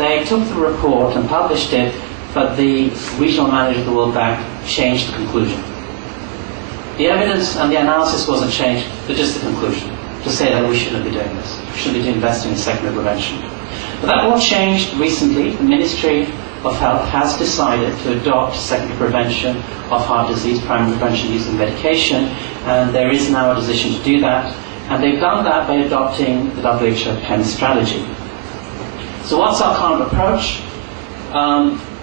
they took the report and published it, but the regional manager of the World Bank changed the conclusion. The evidence and the analysis wasn't changed, but just the conclusion, to say that we shouldn't be doing this. We shouldn't be investing in secondary prevention. But that all changed recently. The Ministry of Health has decided to adopt secondary prevention of heart disease, primary prevention using medication, and there is now a decision to do that. And they've done that by adopting the WHO PEN strategy. So what's our current approach?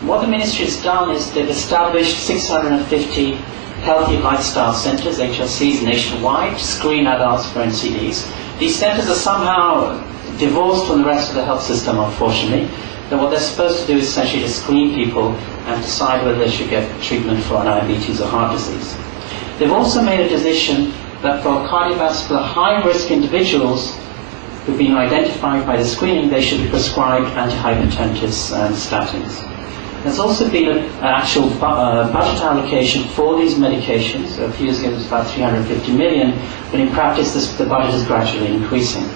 What the ministry has done is they've established 650 healthy lifestyle centres, HLCs, nationwide, to screen adults for NCDs. These centres are somehow divorced from the rest of the health system, unfortunately. That what they're supposed to do is essentially to screen people and decide whether they should get treatment for diabetes or heart disease. They've also made a decision that for cardiovascular high-risk individuals who've been identified by the screening, they should be prescribed antihypertensives and statins. There's also been an actual budget allocation for these medications. A few years ago it was about 350 million, but in practice the budget is gradually increasing.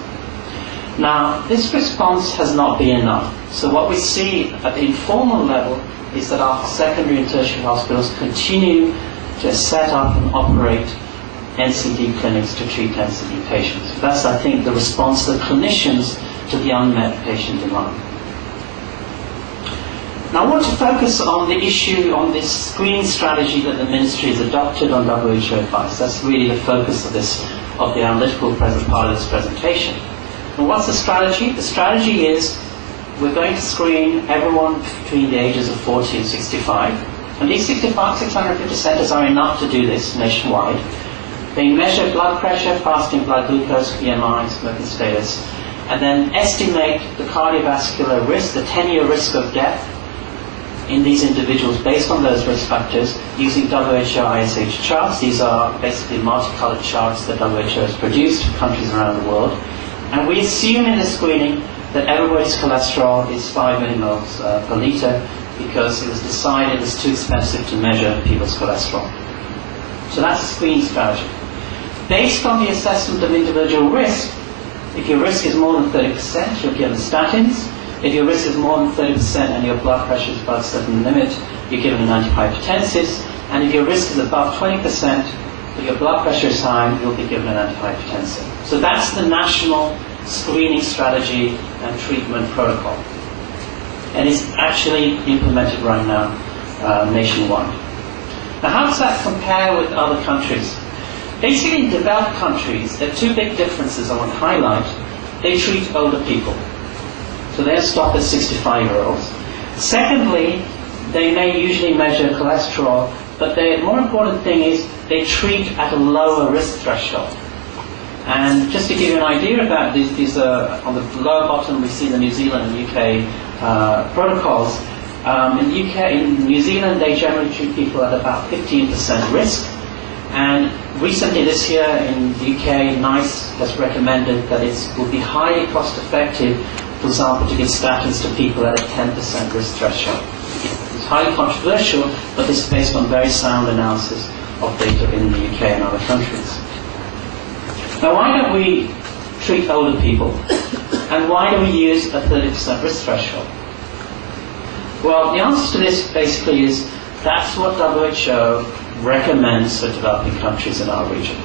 Now, this response has not been enough. So what we see at the informal level is that our secondary and tertiary hospitals continue to set up and operate NCD clinics to treat NCD patients. That's, I think, the response of the clinicians to the unmet patient demand. Now I want to focus on the issue, on this screening strategy that the ministry has adopted on WHO advice. That's really the focus of the analytical part of this presentation. And what's the strategy? The strategy is we're going to screen everyone between the ages of 40 and 65. And these 650 centres are enough to do this nationwide. They measure blood pressure, fasting blood glucose, BMI, smoking status, and then estimate the cardiovascular risk, the 10-year risk of death in these individuals based on those risk factors using WHO ISH charts. These are basically multicolored charts that WHO has produced for countries around the world. And we assume in the screening that everybody's cholesterol is 5 millimoles per litre because it was decided it was too expensive to measure people's cholesterol. So that's a screening strategy. Based on the assessment of individual risk, if your risk is more than 30%, you're given statins. If your risk is more than 30% and your blood pressure is above a certain limit, you're given antihypertensives. And if your risk is above 20%, but your blood pressure is high, you'll be given an antihypertensive. So that's the national screening strategy and treatment protocol. And it's actually implemented right now nationwide. Now how does that compare with other countries? Basically in developed countries, there are two big differences I want to highlight. They treat older people. So they're stopped at 65-year-olds. Secondly, they may usually measure cholesterol, but the more important thing is they treat at a lower risk threshold. And just to give you an idea about these are on the lower bottom we see the New Zealand and UK protocols. In New Zealand they generally treat people at about 15% risk. And recently this year in the UK, NICE has recommended that it will be highly cost effective, for example, to give statins to people at a 10% risk threshold. It's highly controversial, but this is based on very sound analysis of data in the UK and other countries. Now why don't we treat older people? And why do we use a 30% risk threshold? Well, the answer to this basically is that's what WHO recommends for developing countries in our region.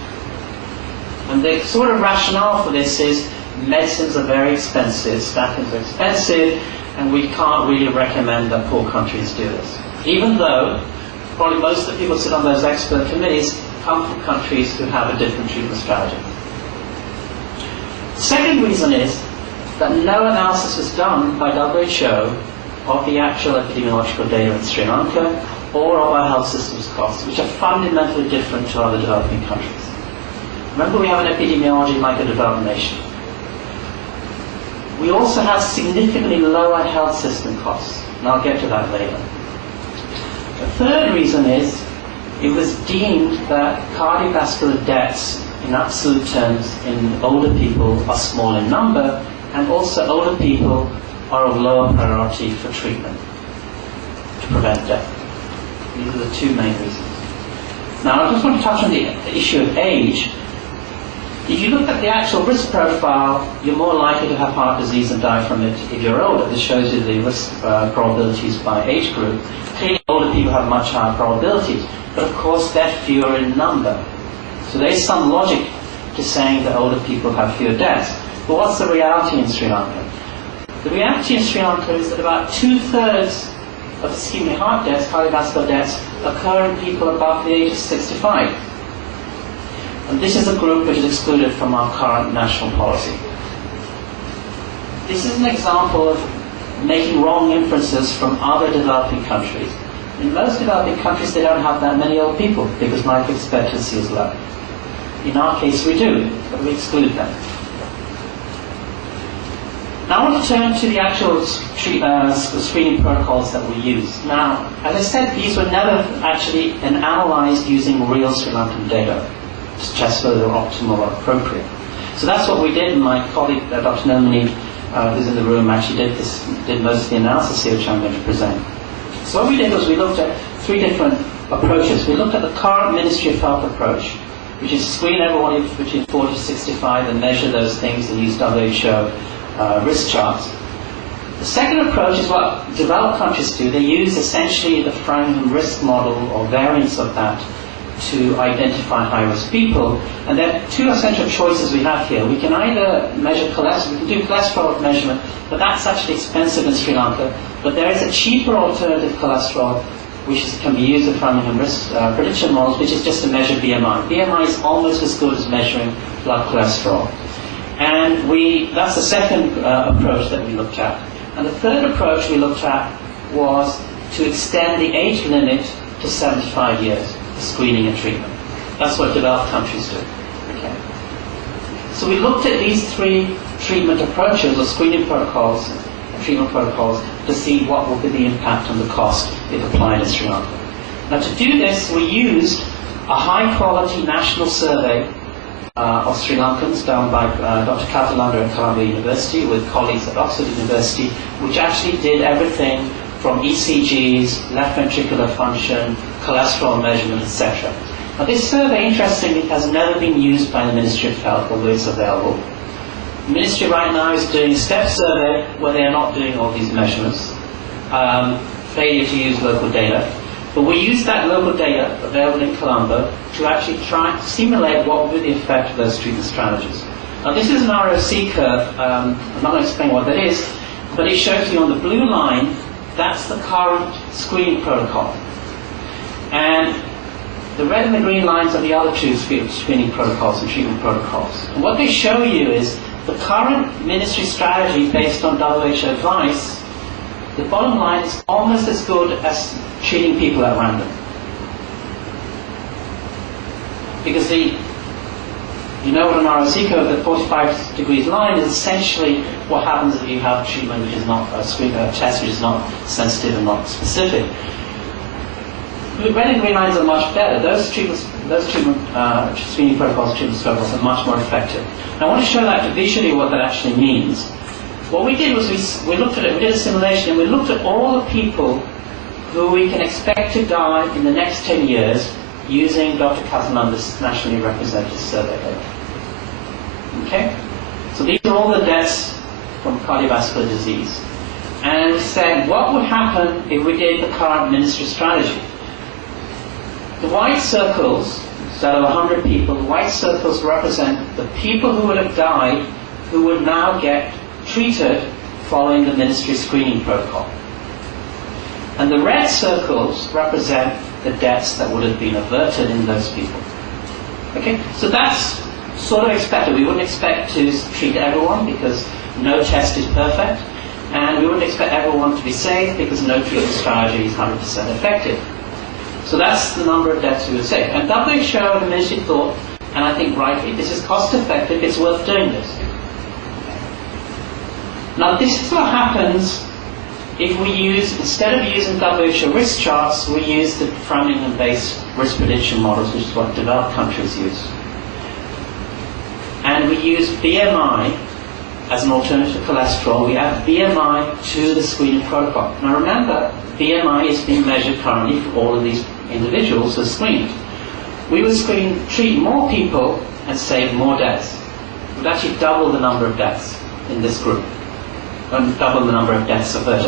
And the sort of rationale for this is medicines are very expensive, statins are expensive, and we can't really recommend that poor countries do this. Even though probably most of the people who sit on those expert committees come from countries who have a different treatment strategy. The second reason is that no analysis was done by WHO of the actual epidemiological data in Sri Lanka or of our health system's costs, which are fundamentally different to other developing countries. Remember, we have an epidemiology like a developed nation. We also have significantly lower health system costs, and I'll get to that later. The third reason is it was deemed that cardiovascular deaths in absolute terms in older people are small in number, and also older people are of lower priority for treatment to prevent death. These are the two main reasons. Now I just want to touch on the issue of age. If you look at the actual risk profile, you're more likely to have heart disease and die from it if you're older. This shows you the risk probabilities by age group. Clearly, older people have much higher probabilities, but of course they're fewer in number. So there's some logic to saying that older people have fewer deaths. But what's the reality in Sri Lanka? The reality in Sri Lanka is that about 2/3 of ischemic heart deaths, cardiovascular deaths, occur in people above the age of 65. And this is a group which is excluded from our current national policy. This is an example of making wrong inferences from other developing countries. In most developing countries, they don't have that many old people because life expectancy is low. In our case, we do, but we exclude them. Now I want to turn to the actual screening protocols that we use. Now, as I said, these were never actually analyzed using real Sri Lankan data to test whether they're optimal or appropriate. So that's what we did, and my colleague, Dr. Rannan-Eliya, who's in the room, actually did most of the analysis here, which I'm going to present. So what we did was we looked at 3 different approaches. We looked at the current Ministry of Health approach, which is screen everybody between 40 to 65 and measure those things and use WHO risk charts. The second approach is what developed countries do. They use essentially the Framingham risk model or variants of that to identify high-risk people. And there are 2 essential choices we have here. We can either measure cholesterol, we can do cholesterol measurement, but that's actually expensive in Sri Lanka. But there is a cheaper alternative cholesterol which can be used in Framingham risk prediction models, which is just to measure BMI. BMI is almost as good as measuring blood cholesterol. And that's the second approach that we looked at. And the third approach we looked at was to extend the age limit to 75 years for screening and treatment. That's what developed countries do. Okay. So we looked at these 3 treatment approaches, or screening protocols, and treatment protocols, to see what would be the impact on the cost if applied in Sri Lanka. Now to do this, we used a high-quality national survey of Sri Lankans done by Dr. Katalanda at Colombo University with colleagues at Oxford University, which actually did everything from ECGs, left ventricular function, cholesterol measurement, etc. Now this survey, interestingly, has never been used by the Ministry of Health, although it's available. The Ministry right now is doing a step survey where they are not doing all these measurements, failure to use local data. But we use that local data available in Colombo to actually try to simulate what would be the effect of those treatment strategies. Now this is an ROC curve. I'm not going to explain what that is, but it shows you on the blue line, that's the current screening protocol. And the red and the green lines are the other 2 screening protocols and treatment protocols. And what they show you is the current ministry strategy based on WHO advice. The bottom line is almost as good as treating people at random. Because you know what an ROC curve, the 45 degrees line, is essentially what happens if you have treatment which is not a test which is not sensitive and not specific. The red and green lines are much better. Those treatment screening protocols, treatment protocols are much more effective. And I want to show that visually what that actually means. What we did was we looked at it, we did a simulation, and we looked at all the people who we can expect to die in the next 10 years using Dr. Katalanda's nationally representative survey data. Okay? So these are all the deaths from cardiovascular disease. And we said, what would happen if we did the current ministry strategy? The white circles, so out of 100 people, the white circles represent the people who would have died who would now get treated following the ministry screening protocol. And the red circles represent the deaths that would have been averted in those people. Okay? So that's sort of expected. We wouldn't expect to treat everyone because no test is perfect, and we wouldn't expect everyone to be safe because no treatment strategy is 100% effective. So that's the number of deaths we would save. And WHO and the ministry thought, and I think rightly, this is cost effective, it's worth doing this. Now this is what happens if we use, instead of using WHO risk charts, we use the Framingham-based risk prediction models, which is what developed countries use. And we use BMI as an alternative to cholesterol. We add BMI to the screening protocol. Now remember, BMI is being measured currently for all of these individuals who are screened. We would treat more people and saved more deaths. We've actually doubled the number of deaths in this group, and doubled the number of deaths averted.